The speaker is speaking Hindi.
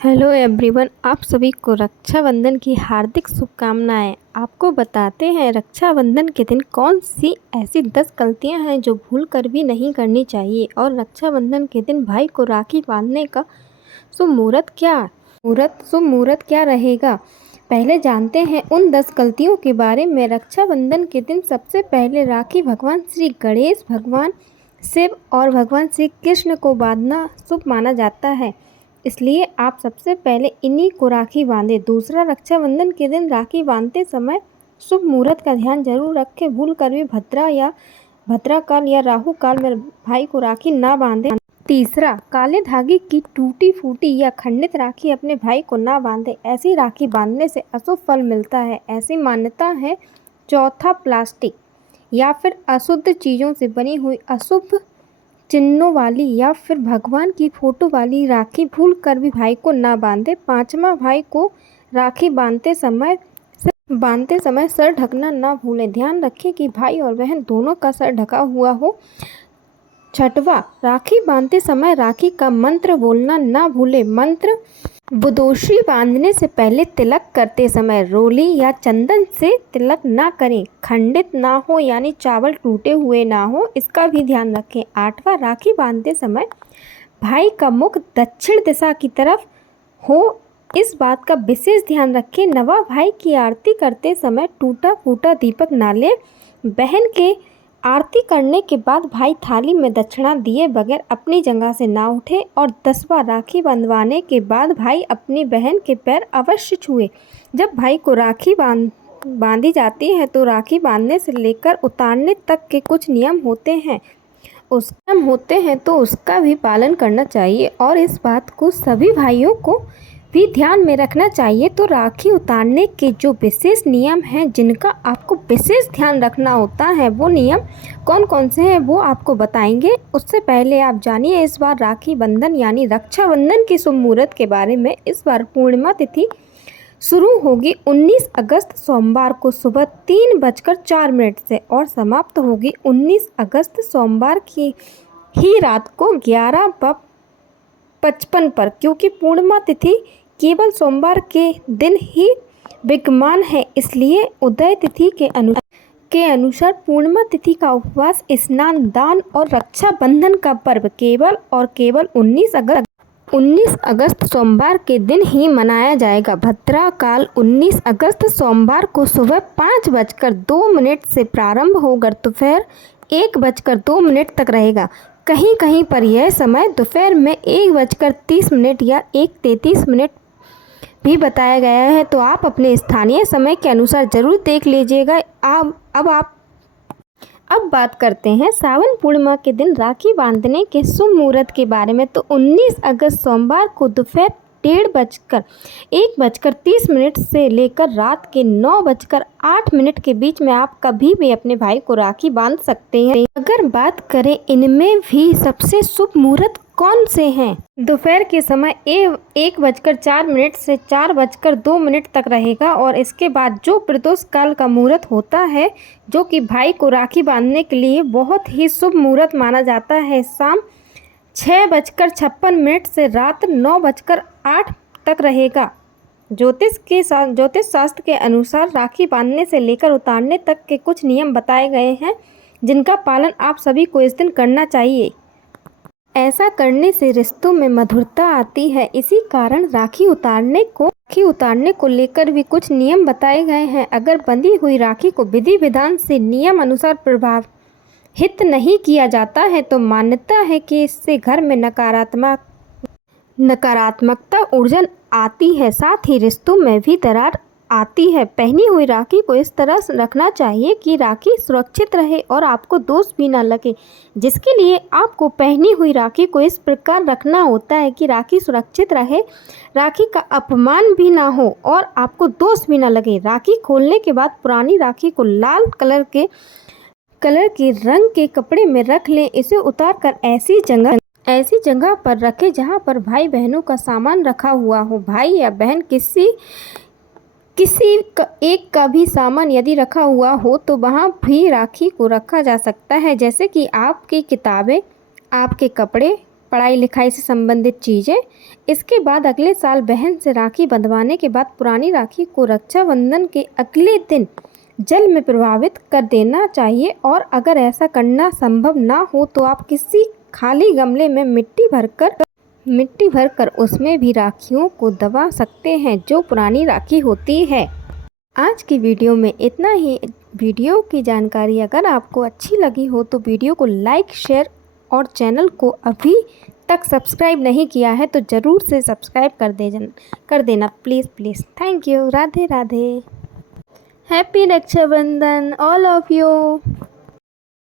हेलो एवरीवन, आप सभी को रक्षाबंधन की हार्दिक शुभकामनाएं। आपको बताते हैं रक्षाबंधन के दिन कौन सी ऐसी 10 गलतियां हैं जो भूल कर भी नहीं करनी चाहिए और रक्षाबंधन के दिन भाई को राखी बांधने का शुभ मुहूर्त क्या रहेगा। पहले जानते हैं उन 10 गलतियों के बारे में। रक्षाबंधन के दिन सबसे पहले राखी भगवान श्री गणेश, भगवान शिव और भगवान श्री कृष्ण को बांधना शुभ माना जाता है, इसलिए आप सबसे पहले इन्हीं को राखी बांधें। दूसरा, रक्षाबंधन के दिन राखी बांधते समय शुभ मुहूर्त का ध्यान जरूर रखें। भूल कर भी भद्रा काल या राहु काल में भाई को राखी ना बांधें। तीसरा, काले धागे की टूटी फूटी या खंडित राखी अपने भाई को ना बांधें। ऐसी राखी बांधने से अशुभ फल मिलता है, ऐसी मान्यता है। चौथा, प्लास्टिक या फिर अशुद्ध चीज़ों से बनी हुई अशुभ चिन्हों वाली या फिर भगवान की फोटो वाली राखी भूल कर भी भाई को ना बांधे। पांचवा, भाई को राखी बांधते समय सर ढकना ना भूलें। ध्यान रखें कि भाई और बहन दोनों का सर ढका हुआ हो। छठवा, राखी बांधते समय राखी का मंत्र बोलना ना भूलें। मंत्र बुदोशी बांधने से पहले तिलक करते समय रोली या चंदन से तिलक ना करें। खंडित ना हो यानी चावल टूटे हुए ना हो, इसका भी ध्यान रखें। आठवां, राखी बांधते समय भाई का मुख दक्षिण दिशा की तरफ हो, इस बात का विशेष ध्यान रखें। नवा, भाई की आरती करते समय टूटा फूटा दीपक ना लें। बहन के आरती करने के बाद भाई थाली में दक्षिणा दिए बगैर अपनी जगह से ना उठे। और 10वां, राखी बंधवाने के बाद भाई अपनी बहन के पैर अवश्य छुए। जब भाई को राखी बांधी जाती है तो राखी बांधने से लेकर उतारने तक के कुछ नियम होते हैं, तो उसका भी पालन करना चाहिए और इस बात को सभी भाइयों को भी ध्यान में रखना चाहिए। तो राखी उतारने के जो विशेष नियम हैं जिनका आपको विशेष ध्यान रखना होता है, वो नियम कौन कौन से हैं वो आपको बताएंगे। उससे पहले आप जानिए इस बार राखी बंधन यानी रक्षाबंधन के शुभ मुहूर्त के बारे में। इस बार पूर्णिमा तिथि शुरू होगी 19 अगस्त सोमवार को सुबह 3:04 से और समाप्त होगी 19 अगस्त सोमवार की ही रात को 11:55 पर। क्योंकि पूर्णिमा तिथि केवल सोमवार के दिन ही विद्यमान है, इसलिए उदय तिथि के अनुसार पूर्णिमा तिथि का उपवास, स्नान, दान और रक्षाबंधन का पर्व केवल 19 अगस्त सोमवार के दिन ही मनाया जाएगा। भद्रा काल 19 अगस्त सोमवार को सुबह 5:02 से प्रारंभ होकर दोपहर 1:02 तक रहेगा। कहीं कहीं पर यह समय दोपहर में 1:30 या 1:33 भी बताया गया है, तो आप अपने स्थानीय समय के अनुसार जरूर देख लीजिएगा। अब बात करते हैं सावन पूर्णिमा के दिन राखी बांधने के शुभ मुहूर्त के बारे में। तो 19 अगस्त सोमवार को दोपहर 1:30 से लेकर रात के 9:08 के बीच में आप कभी भी अपने भाई को राखी बांध सकते हैं। अगर बात करें इनमें भी सबसे शुभ मुहूर्त कौन से हैं, दोपहर के समय 1:04 से 4:02 तक रहेगा। और इसके बाद जो प्रदोष काल का मुहूर्त होता है, जो कि भाई को राखी बांधने के लिए बहुत ही शुभ मुहूर्त माना जाता है, शाम 6:56 से रात 9:08 तक रहेगा। ज्योतिष शास्त्र के अनुसार राखी बांधने से लेकर उतारने तक के कुछ नियम बताए गए हैं, जिनका पालन आप सभी को इस दिन करना चाहिए। ऐसा करने से रिश्तों में मधुरता आती है। इसी कारण राखी उतारने को लेकर भी कुछ नियम बताए गए हैं। अगर बंधी हुई राखी को विधि विधान से नियम अनुसार प्रभावित नहीं किया जाता है तो मान्यता है कि इससे घर में नकारात्मकता ऊर्जा आती है, साथ ही रिश्तों में भी दरार आती है। पहनी हुई राखी को इस तरह रखना चाहिए कि राखी सुरक्षित रहे और आपको दोष भी ना लगे, जिसके लिए आपको पहनी हुई राखी को इस प्रकार रखना होता है कि राखी सुरक्षित रहे, राखी का अपमान भी ना हो और आपको दोष भी ना लगे। राखी खोलने के बाद पुरानी राखी को लाल कलर के रंग के कपड़े में रख लें। इसे उतार कर ऐसी जगह पर रखें जहां पर भाई बहनों का सामान रखा हुआ हो। भाई या बहन किसी एक का भी सामान यदि रखा हुआ हो तो वहां भी राखी को रखा जा सकता है, जैसे कि आपकी किताबें, आपके कपड़े, पढ़ाई लिखाई से संबंधित चीज़ें। इसके बाद अगले साल बहन से राखी बंधवाने के बाद पुरानी राखी को रक्षाबंधन के अगले दिन जल में प्रवाहित कर देना चाहिए, और अगर ऐसा करना संभव ना हो तो आप किसी खाली गमले में मिट्टी भरकर उसमें भी राखियों को दबा सकते हैं जो पुरानी राखी होती है। आज की वीडियो में इतना ही। वीडियो की जानकारी अगर आपको अच्छी लगी हो तो वीडियो को लाइक, शेयर और चैनल को अभी तक सब्सक्राइब नहीं किया है तो ज़रूर से सब्सक्राइब कर देना please. Thank you. Radhe Radhe. Happy Rakshabandhan all of you.